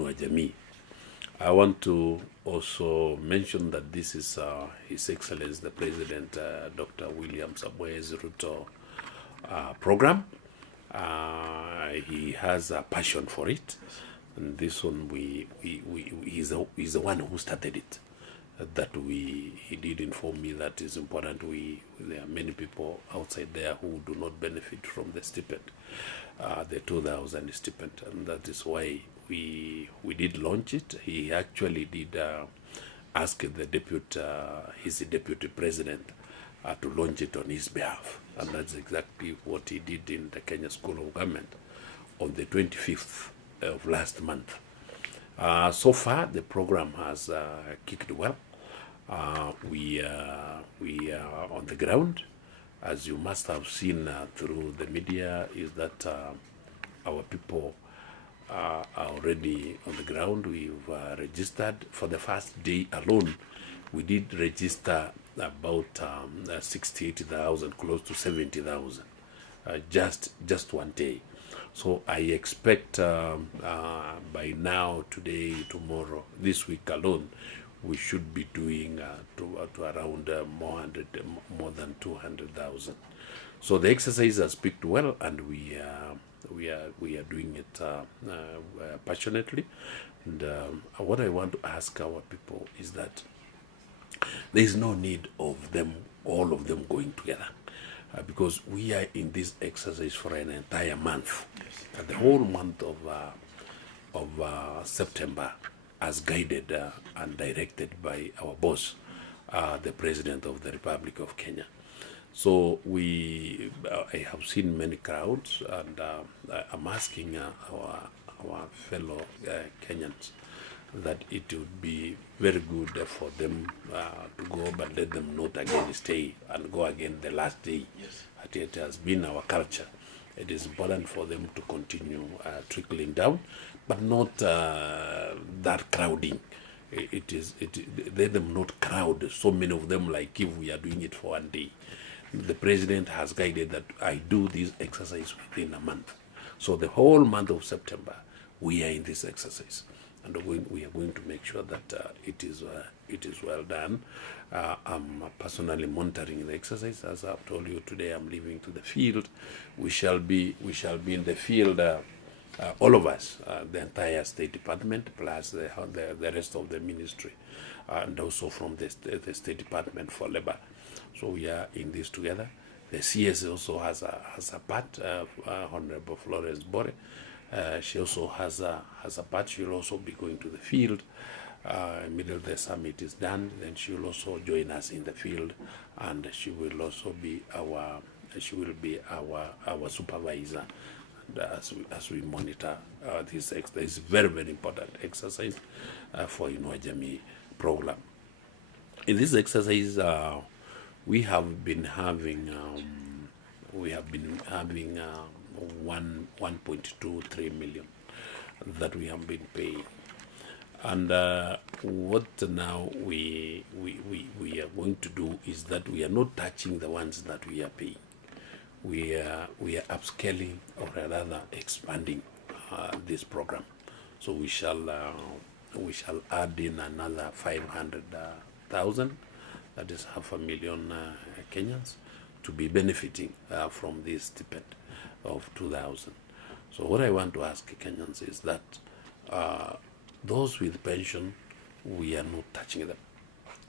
Inua Jamii. I want to also mention that this is His Excellency the President, Dr. William Samoei Ruto program. He has a passion for it, and this one he's the one who started it. He did inform me that is important. There are many people outside there who do not benefit from the stipend, the 2,000 stipend, and that is why we did launch it. He actually did ask his deputy president to launch it on his behalf, and that's exactly what he did in the Kenya School of Government on the 25th of last month. So far, the program has kicked well. We are on the ground, as you must have seen through the media, is that our people are already on the ground. We've registered. For the first day alone, we did register about 68,000, close to 70,000, just one day. So I expect by now, today, tomorrow, this week alone, we should be doing to around more than 200,000. So the exercise has picked well, and we are doing it passionately. And what I want to ask our people is that there is no need of all of them going together, because we are in this exercise for an entire month. Yes. The whole month of September, as guided and directed by our boss, the President of the Republic of Kenya. So I have seen many crowds, and I'm asking our fellow Kenyans that it would be very good for them to go, but let them not again stay and go again the last day. Yes. It has been our culture. It is important for them to continue trickling down, but not that crowding. Let them not crowd so many of them like if we are doing it for one day. The President has guided that I do this exercise within a month. So the whole month of September, we are in this exercise, and we are going to make sure that it is well done. I'm personally monitoring the exercise. As I've told you today, I'm leaving to the field. We shall be in the field, all of us, the entire State Department, plus the rest of the ministry, and also from the State Department for Labor. So we are in this together. The CS also has a part. Honorable Florence Bore, she also has a part. She'll also be going to the field. Immediately the summit is done, then she will also join us in the field, and she will also be our supervisor. And as we monitor this exercise, is very, very important exercise for Inua Jamii program. In this exercise, we have been having 1.23 million that we have been paying, and what now we are going to do is that we are not touching the ones that we are paying. We are upscaling, or rather expanding this program. So we shall add in another 500,000. That is 500,000 Kenyans to be benefiting from this stipend of 2,000. So what I want to ask Kenyans is that those with pension, we are not touching them.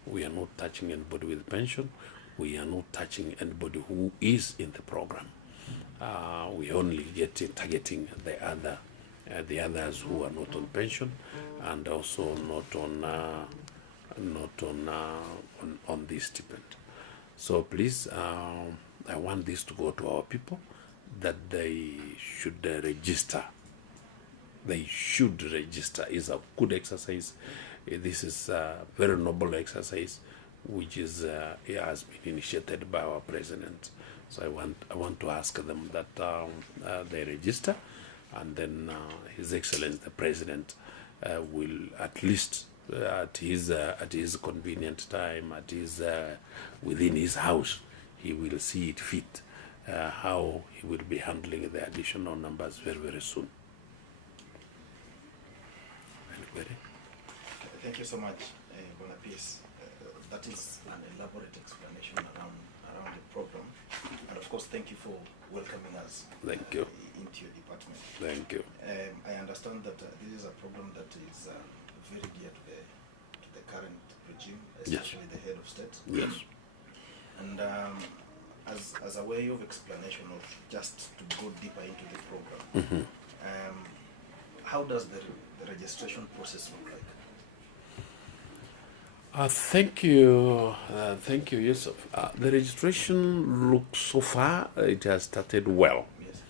We are not touching anybody with pension. We are not touching anybody who is in the program. We only targeting the others who are not on pension, and also not on this stipend. So please, I want this to go to our people, that they should register. They should register. It's a good exercise. This is a very noble exercise, which has been initiated by our president. So I want to ask them that they register, and then His Excellency the President will at least at his convenient time, within his house, he will see it fit how he will be handling the additional numbers very, very soon. Thank you so much, Bona Peace. That is an elaborate explanation around the program. And of course, thank you for welcoming us Thank you. Into your department. Thank you. I understand that this is a program that is very dear to the current regime, especially the head of state. Yes. And as a way of explanation, or just to go deeper into the program, how does the registration process look like? Thank you, Yusuf. The registration looks so far, it has started well. Yes.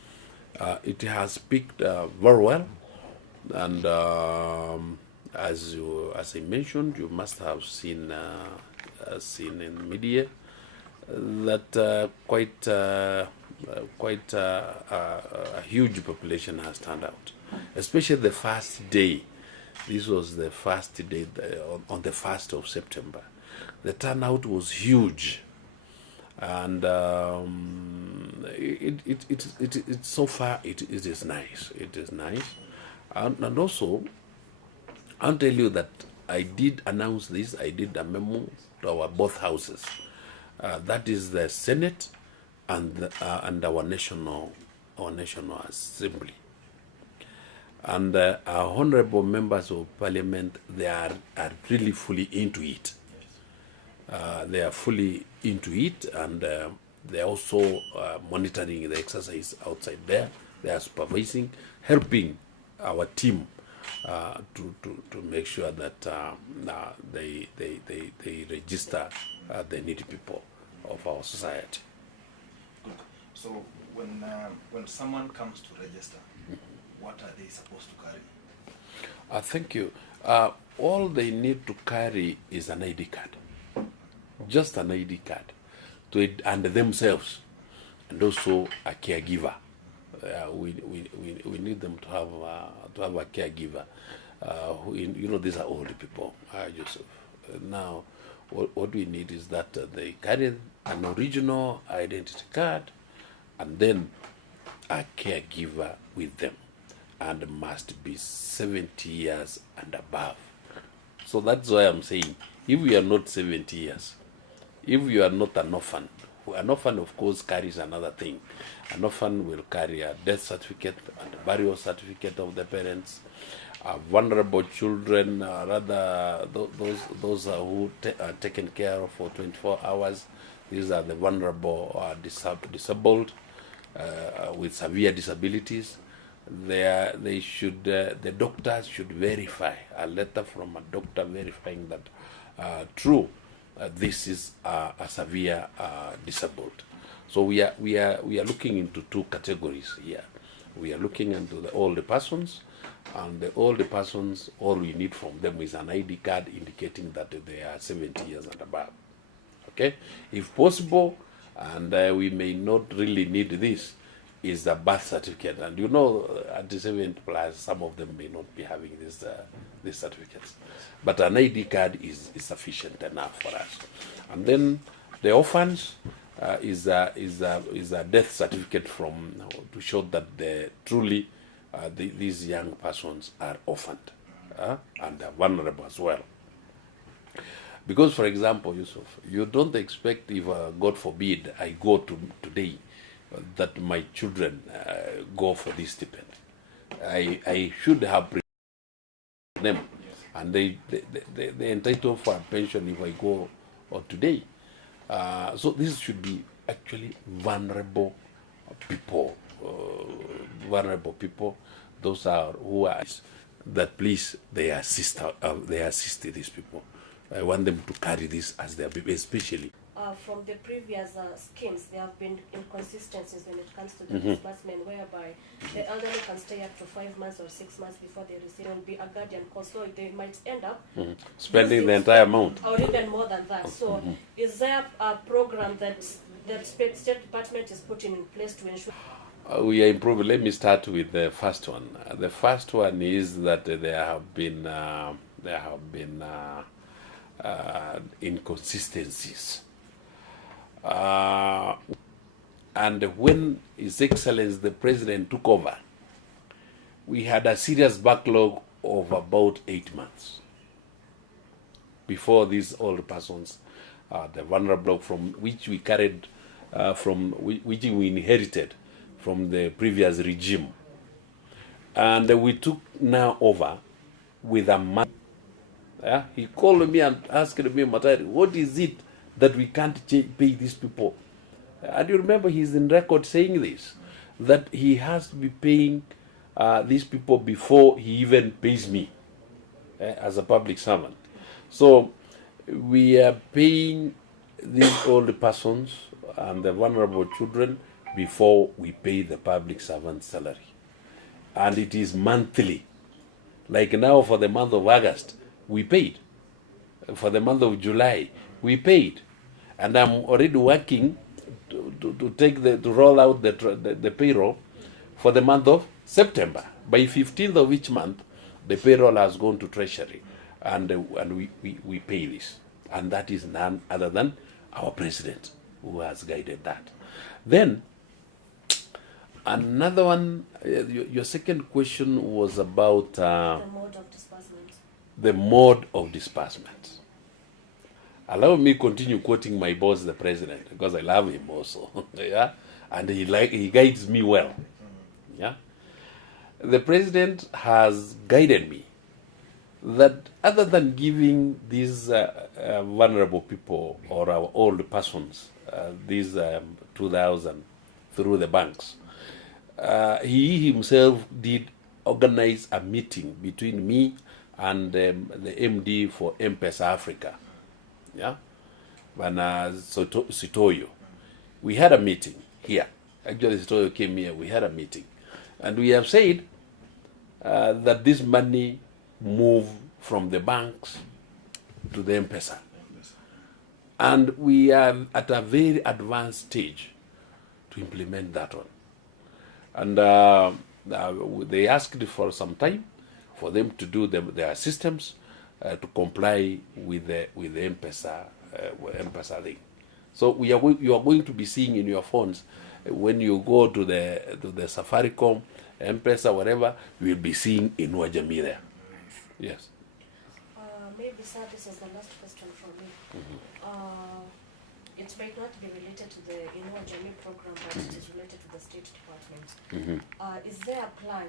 It has picked very well, and as I mentioned, you must have seen in the media that quite a huge population has turned out, especially the first day. This was the first day on the 1st of September. The turnout was huge, and so far it is nice. It is nice, and also I'll tell you that I did announce this. I did a memo to our both houses. That is the Senate and our National Assembly. And our honorable members of parliament, they are really fully into it. They are fully into it, and they are also monitoring the exercise outside there. They are supervising, helping our team to make sure that they register the needy people of our society. Good. So when someone comes to register, what are they supposed to carry? Thank you. All they need to carry is an ID card, just an ID card, and themselves, and also a caregiver. We need them to have a caregiver. These are older people, Joseph. Now, what we need is that they carry an original identity card, and then a caregiver with them, and must be 70 years and above. So that's why I'm saying, if you are not 70 years, if you are not an orphan of course carries another thing. An orphan will carry a death certificate and a burial certificate of the parents. Vulnerable children, rather those who are taken care of for 24 hours. These are the vulnerable disabled with severe disabilities. The doctors should verify a letter from a doctor verifying that this is a severe disabled. So we are looking into two categories here. We are looking into the older persons, and the older persons, all we need from them is an ID card indicating that they are 70 years and above. Okay, if possible, and we may not really need this, is a birth certificate. And at the 70 plus, some of them may not be having these certificates. But an ID card is sufficient enough for us. And then the orphans is a death certificate to show that these young persons are orphaned and are vulnerable as well. Because, for example, Yusuf, you don't expect, if God forbid I go today, that my children go for this stipend. I should have prepared them, and they entitled for a pension if I go today. So this should be actually vulnerable people. Those who are that please they assist these people. I want them to carry this as their baby, especially. From the previous schemes, there have been inconsistencies when it comes to the disbursement, whereby the elderly can stay up to 5 months or 6 months before they receive. There will be a guardian cost, so they might end up spending the entire amount, or even more than that. So, is there a program that the State Department is putting in place to ensure? We are improving. Let me start with the first one. The first one is that there have been inconsistencies. And when His Excellency the President took over, we had a serious backlog of about 8 months. before these old persons, the vulnerable from which we carried, which we inherited from the previous regime. And we took now over with a man. Yeah? He called me and asked me, Motari, what is it that we can't pay these people? And you remember he's in record saying this, that he has to be paying these people before he even pays me as a public servant. So we are paying these old persons and the vulnerable children before we pay the public servant salary. And it is monthly. Like now for the month of August, we paid. For the month of July, we paid. And I'm already working to roll out the payroll for the month of September. By 15th of each month, the payroll has gone to Treasury, and we pay this. And that is none other than our president, who has guided that. Then, another one, your second question was about The mode of disbursement. the mode of disbursement. Allow me continue quoting my boss, the president, because I love him also. Yeah, and he guides me well. Yeah, the president has guided me that other than giving these vulnerable people or our old persons these 2,000 through the banks, he himself did organize a meeting between me and the MD for M-Pesa Africa. Yeah, and Sitoyo. We had a meeting here. Actually, Sitoyo came here. We had a meeting, and we have said that this money move from the banks to the M-Pesa, and we are at a very advanced stage to implement that one. And they asked for some time for them to do their systems to comply with the M-Pesa thing. So you are going to be seeing in your phones when you go to the Safaricom, M-Pesa, whatever, you will be seeing Inua Jamii there. Yes. Maybe, sir, this is the last question from me. It might not be related to the Inua Jamii program, but it is related to the State Department. Is there a plan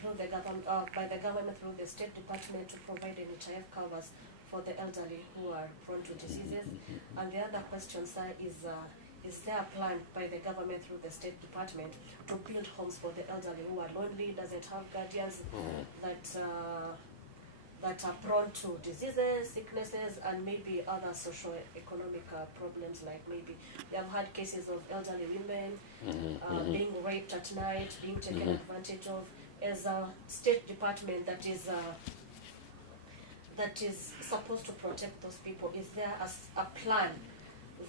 through the government, by the government through the State Department to provide NHIF covers for the elderly who are prone to diseases? And the other question, sir, is there a plan by the government through the State Department to build homes for the elderly who are lonely, doesn't have guardians, that are prone to diseases, sicknesses, and maybe other socio-economic problems, like maybe they have had cases of elderly women being raped at night, being taken advantage of. As a State Department that is supposed to protect those people, is there a plan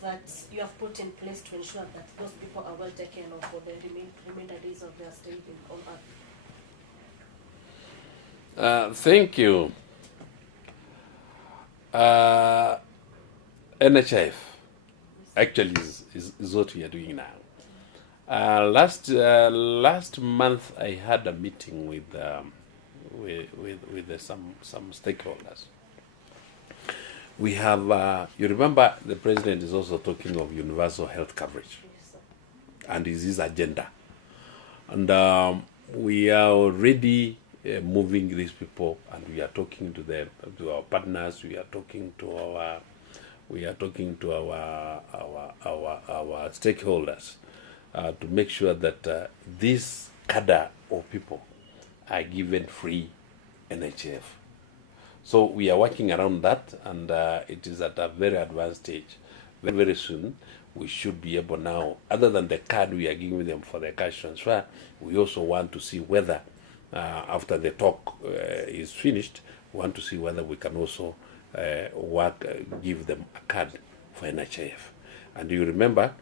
that you have put in place to ensure that those people are well taken of for the remainder days of their stay on Earth? Thank you. NHIF actually is what we are doing now. Last month I had a meeting with some stakeholders. We have, you remember, the president is also talking of universal health coverage, and is his agenda, and we are already moving these people, and we are talking to them, to our partners. We are talking to our stakeholders to make sure that this cadre of people are given free NHIF. So we are working around that, and it is at a very advanced stage. Very, very soon, we should be able now, other than the card we are giving them for their cash transfer, we also want to see whether, after the talk is finished, we want to see whether we can also give them a card for NHIF. And you remember,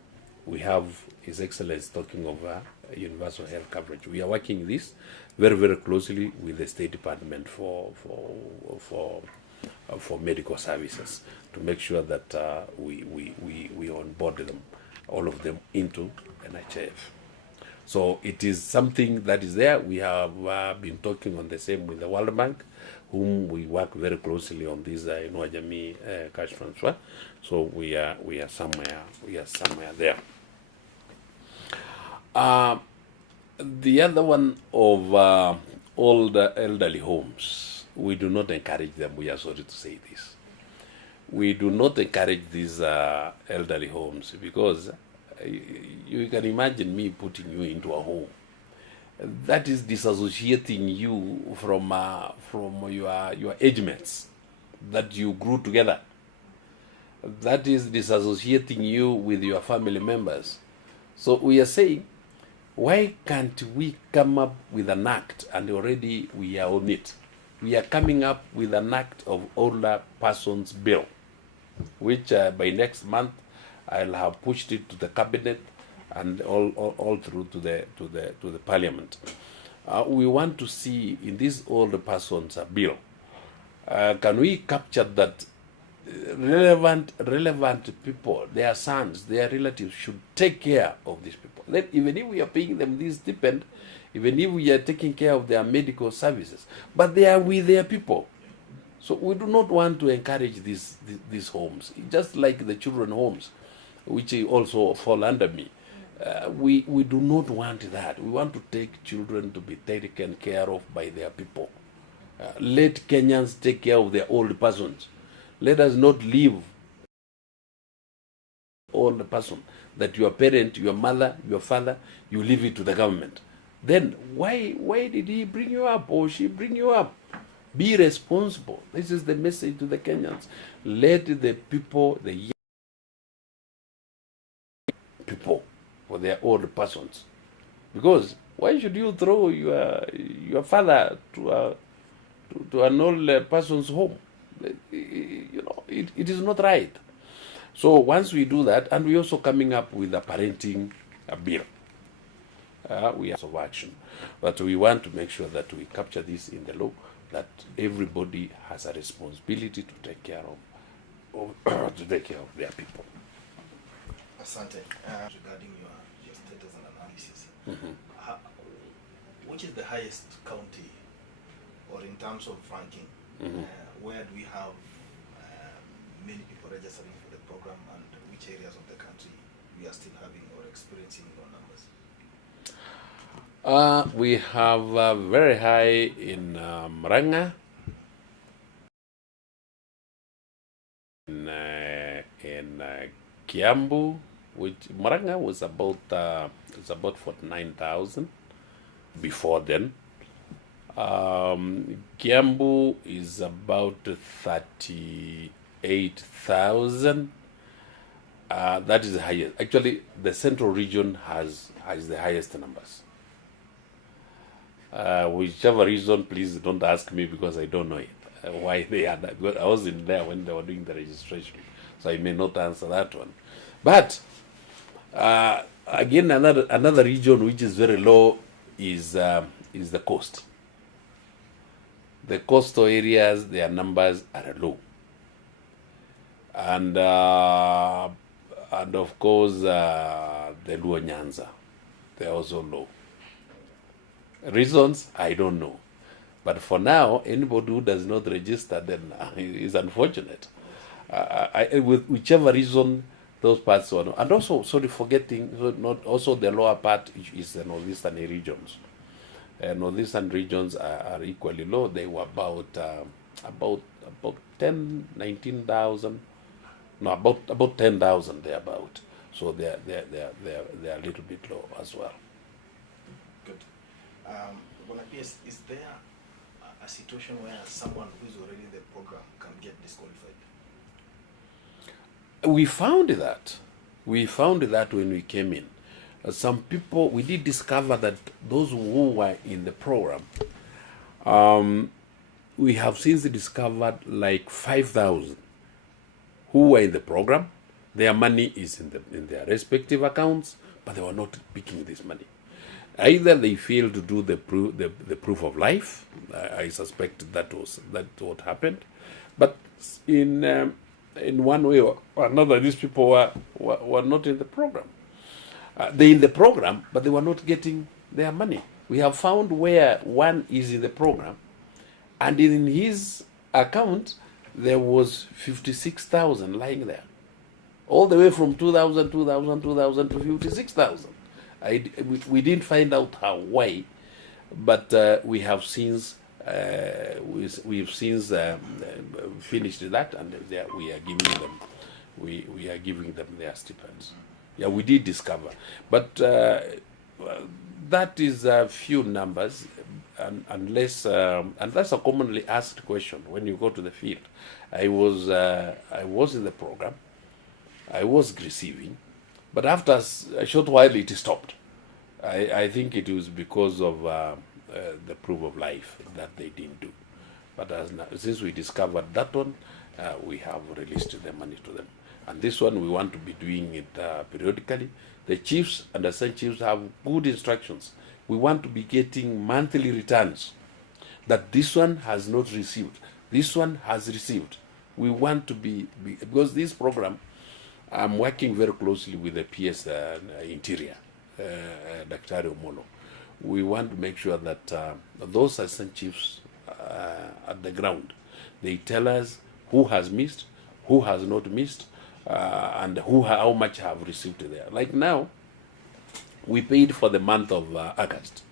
we have His Excellency talking of universal health coverage. We are working this very, very closely with the State Department for medical services to make sure that we onboard them, all of them, into NHIF. So it is something that is there. We have been talking on the same with the World Bank whom we work very closely on this Inua Jamii cash transfer. So we are somewhere there. The other one of old elderly homes, we do not encourage them. We are sorry to say this. We do not encourage these elderly homes because you can imagine me putting you into a home. That is disassociating you from your age mates that you grew together. That is disassociating you with your family members. So we are saying, why can't we come up with an act, and already we are on it. We are coming up with an act of older persons bill, which by next month I'll have pushed it to the cabinet and all through to the parliament. We want to see in this older persons bill, can we capture that relevant people, their sons, their relatives should take care of these people. Then even if we are paying them this stipend, even if we are taking care of their medical services, but they are with their people. So we do not want to encourage these homes, just like the children homes, which also fall under me. We do not want that. We want to take children to be taken care of by their people. Let Kenyans take care of their old persons. Let us not leave old person that your parent, your mother, your father, you leave it to the government. Then why did he bring you up or she bring you up? Be responsible. This is the message to the Kenyans. Let the people, the young people, for their old persons. Because why should you throw your father to an old person's home? You know, it is not right. So once we do that, and we're also coming up with a parenting bill, we have some action, but we want to make sure that we capture this in the law, that everybody has a responsibility to take care of their people. Asante. Regarding your status and analysis, which is the highest county, or in terms of ranking, where do we have many people registering for the program, and which areas of the country we are still having or experiencing low numbers? We have very high in Murang'a, in Kiambu, which Murang'a was about 49,000 before then. Kiambu is about 38,000. That is the highest. Actually, the central region has the highest numbers. Whichever reason, please don't ask me because I don't know it. Why they are that? Because I wasn't there when they were doing the registration, so I may not answer that one. But again, another region which is very low is the coast. The coastal areas, their numbers are low, and of course the Luo Nyanza, they're also low. Reasons I don't know, but for now, anybody who does not register then is unfortunate. With whichever reason, those parts are, and also forgetting, not also the lower part is the northeastern regions. Northeastern regions are equally low. They were about 19,000. No, about 10,000 thereabout. So they're a little bit low as well. Good. Is there a situation where someone who is already in the program can get disqualified? We found that. When we came in. Some people, we did discover that those who were in the program, we have since discovered like 5,000 who were in the program. Their money is in their respective accounts, but they were not picking this money. Either they failed to do the proof of life. I suspect that what happened, but in one way or another, these people were not in the program. They're in the program, but they were not getting their money. We have found where one is in the program, And in his account, there was 56,000 lying there. All the way from 2,000 to 56,000. We didn't find out why, but we have since we've since finished that, and we are giving them we are giving them their stipends. Yeah, we did discover, but that is a few numbers, unless and that's a commonly asked question when you go to the field. I was in the program. I was receiving, but after a short while it stopped. I think it was because of the proof of life that they didn't do. But since we discovered that one, we have released the money to them. And this one, we want to be doing it periodically. The chiefs and assistant chiefs have good instructions. We want to be getting monthly returns that this one has not received, this one has received. We want to be because this program, I'm working very closely with the PS Interior, Dr. Omolo. We want to make sure that those assistant chiefs at the ground, they tell us who has missed, who has not missed, and how much have received there. Like now, we paid for the month of August.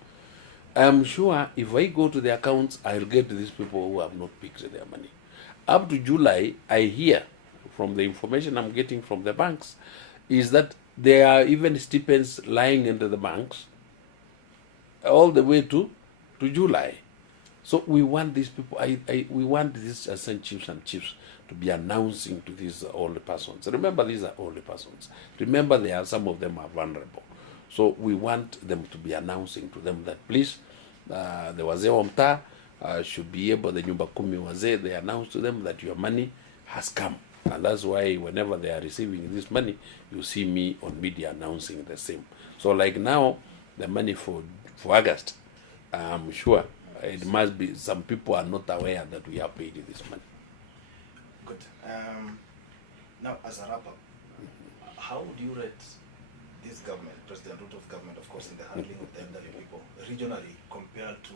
I'm sure if I go to the accounts, I'll get these people who have not picked their money. Up to July, I hear from the information I'm getting from the banks, is that there are even stipends lying into the banks all the way to July. So we want these people, we want these assistant chiefs and chiefs to be announcing to these older persons. Remember, these are older persons. Remember, some of them are vulnerable. So we want them to be announcing to them that, please, the wazee wa mtaa should be able, the nyumba kumi wazee, they announce to them that your money has come. And that's why whenever they are receiving this money, you see me on media announcing the same. So like now, the money for August, I'm sure it must be, some people are not aware that we have paid this money. Good. Now, as a wrap-up, how would you rate this government, President Ruto's government, of course, in the handling of the elderly people, regionally compared to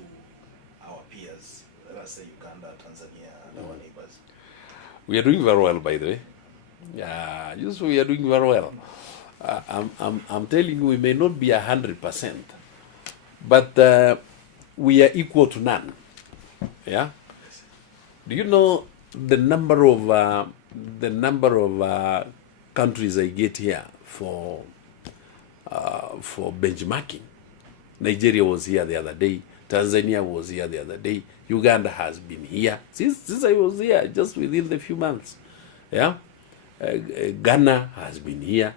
our peers, let us say Uganda, Tanzania, and our neighbors? We are doing very well, by the way. Yes, we are doing very well. I'm telling you, we may not be 100%, but we are equal to none. Yeah. Do you know the number of countries I get here for benchmarking? Nigeria was here the other day. Tanzania was here the other day. Uganda has been here since I was here, just within the few months. Yeah, Ghana has been here.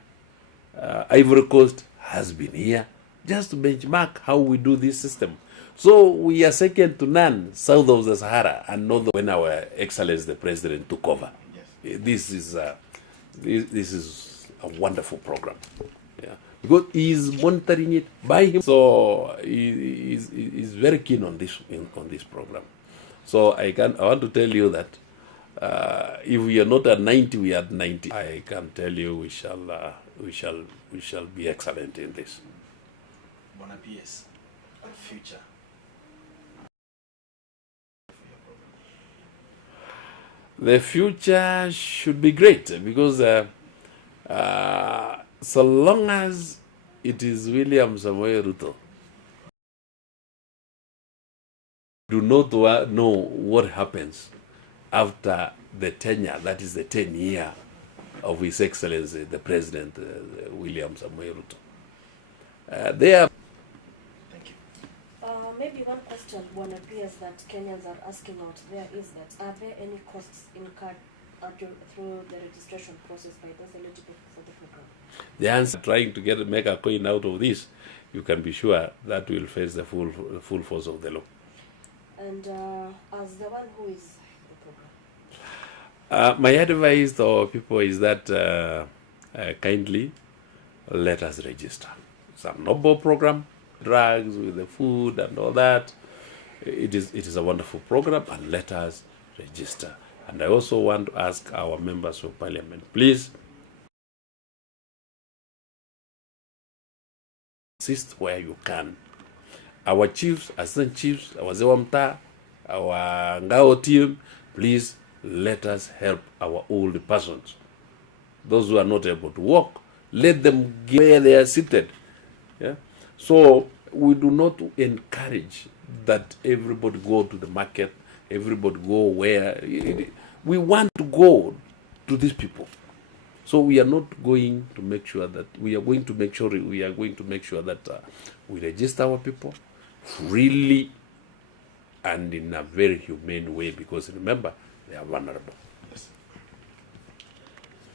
Ivory Coast has been here, just to benchmark how we do this system. So we are second to none south of the Sahara, and not when our Excellency the President took over. Yes. This is a wonderful program. Yeah. Because he is monitoring it by him, so he is very keen on this program. So I want to tell you that if we are not at 90, we are at 90. I can tell you we shall be excellent in this. Bon appetit. Future. The future should be great because so long as it is William Samoei Ruto, do not know what happens after the tenure, that is the 10-year of His Excellency, the President, William Samoei Ruto. They are. Thank you. Maybe one question one appears that Kenyans are asking out there is that, are there any costs incurred through the registration process by those eligible for the program? The answer, trying to make a coin out of this, you can be sure that will face the full force of the law. And as the one who is the program? My advice to people is that kindly let us register. It's a noble program, drugs with the food and all that. It is a wonderful program, and let us register. And I also want to ask our members of parliament, please assist where you can. Our chiefs, assistant chiefs, our wazee wa mtaa, our Ngao team, please let us help our old persons. Those who are not able to walk, let them get where they are seated. Yeah. So we do not encourage that everybody go to the market, everybody go where. We want to go to these people. So we are not going to make sure that we are going to make sure that we register our people freely and in a very humane way, because remember, they are vulnerable. Yes.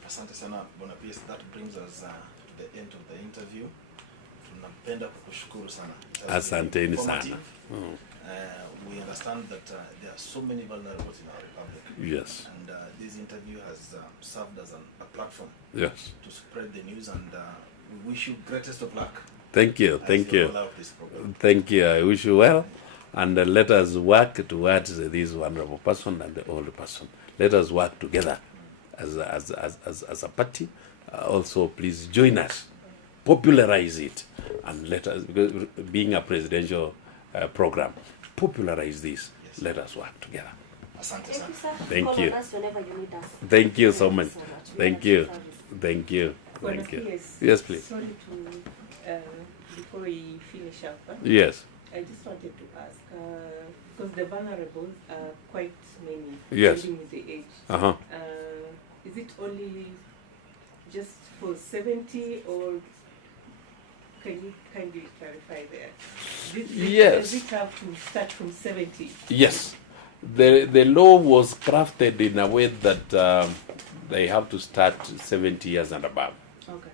Asante sana Bwana PS. That brings us to the end of the interview. Tunapenda kukushukuru sana. Asanteni sana. We understand that there are so many vulnerables in our republic. Yes. And this interview has served as a platform. Yes. To spread the news, and we wish you greatest of luck. Thank you. Thank you. Thank you. I wish you well. And let us work towards this vulnerable person and the old person. Let us work together as a party. Also, please join us, popularize it, and let us, because being a presidential program, popularize this. Yes. Let us work together. Thank you, sir. Thank you. Call on us whenever you need us. Thank you so much. Thank you. Thank you. Thank Thank you. you. Yes, please. Sorry to, before we finish up, Yes. I just wanted to ask, because the vulnerables are quite many, Yes. dealing with the age. Uh-huh. Is it only just for 70, or can you kindly clarify that? Yes. Does it have to start from 70? Yes. The law was crafted in a way that they have to start 70 years and above. Okay.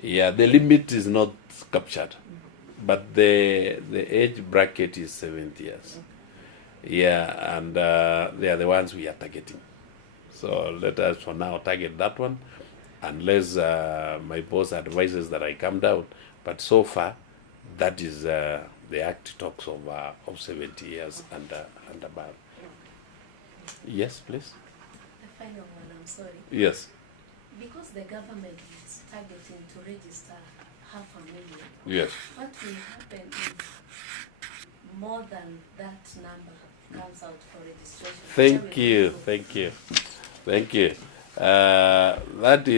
Yeah, the limit is not captured, but the age bracket is 70 years. Okay. Yeah, and they are the ones we are targeting. So let us for now target that one, unless my boss advises that I come down. But so far, that is the Act talks of 70 years and above. Yes, please. The final one, I'm sorry. Yes. Because the government is targeting to register 500,000. Yes. What will happen if more than that number comes out for registration? Thank you. Thank you. Thank you. That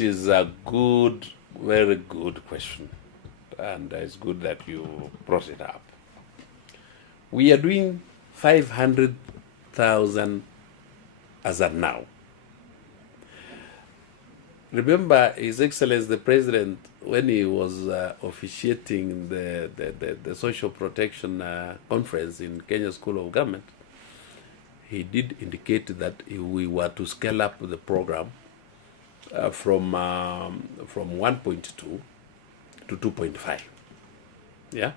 is a good, very good question, and it's good that you brought it up. We are doing 500,000 as of now. Remember, His Excellency the President, when he was officiating the social protection conference in Kenya School of Government, he did indicate that we were to scale up the program from 1.2 to 2.5. Yeah,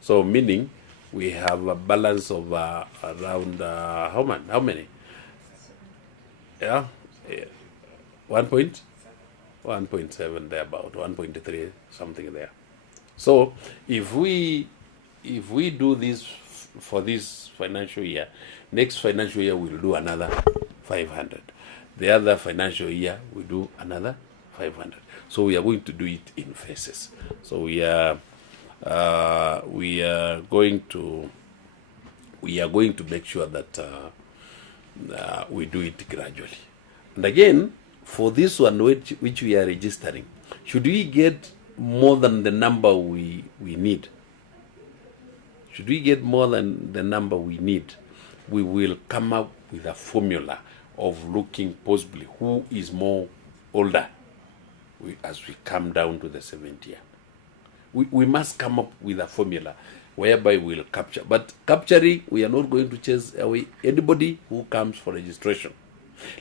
so meaning we have a balance of around how many? Yeah, 1.7 there, about 1.3 something there. So if we do this for this financial year, next financial year we'll do another 500. The other financial year we do another 500. So we are going to do it in phases. So we are going to make sure that we do it gradually. And again, for this one which we are registering, should we get more than the number we need? Should we get more than the number we need? We will come up with a formula of looking possibly who is more older as we come down to the 70th year. We must come up with a formula whereby we'll capture. But capturing, we are not going to chase away anybody who comes for registration.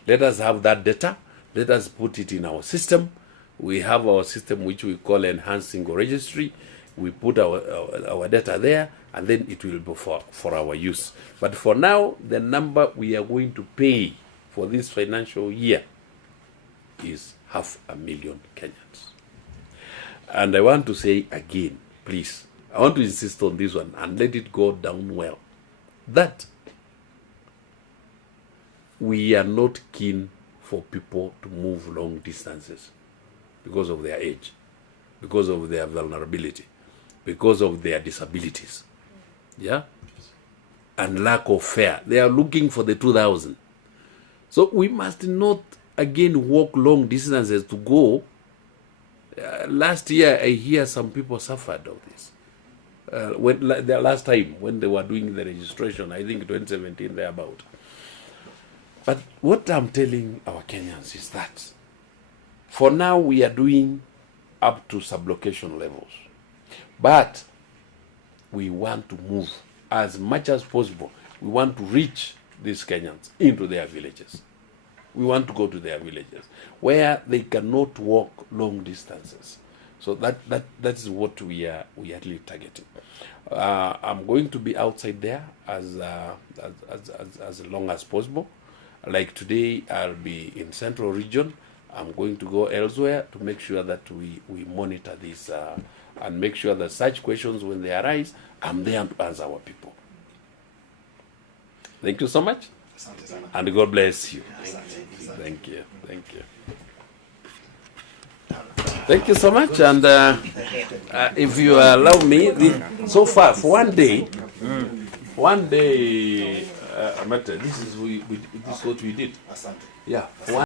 Let us have that data. Let us put it in our system. We have our system which we call enhancing registry. We put our data there, and then it will be for our use. But for now, the number we are going to pay for this financial year is 500,000 Kenyans. And I want to say again, please, I want to insist on this one and let it go down well, that we are not keen for people to move long distances because of their age. because of their vulnerability, because of their disabilities, yeah, and lack of fare. They are looking for the 2,000. So we must not again walk long distances to go. Last year, I hear some people suffered of this. The last time when they were doing the registration, I think 2017 thereabout. But what I'm telling our Kenyans is that for now we are doing up to sublocation levels, but we want to move as much as possible. We want to reach these Kenyans into their villages. We want to go to their villages where they cannot walk long distances. So that is what we are really targeting. I'm going to be outside there as long as possible. Like today, I'll be in Central Region. I'm going to go elsewhere to make sure that we monitor this and make sure that such questions, when they arise, I'm there to answer our people. Thank you so much, and God bless you. Thank you. Thank you. Thank you so much, and if you allow me, so far for one day, Motari, this is what we did. Yeah.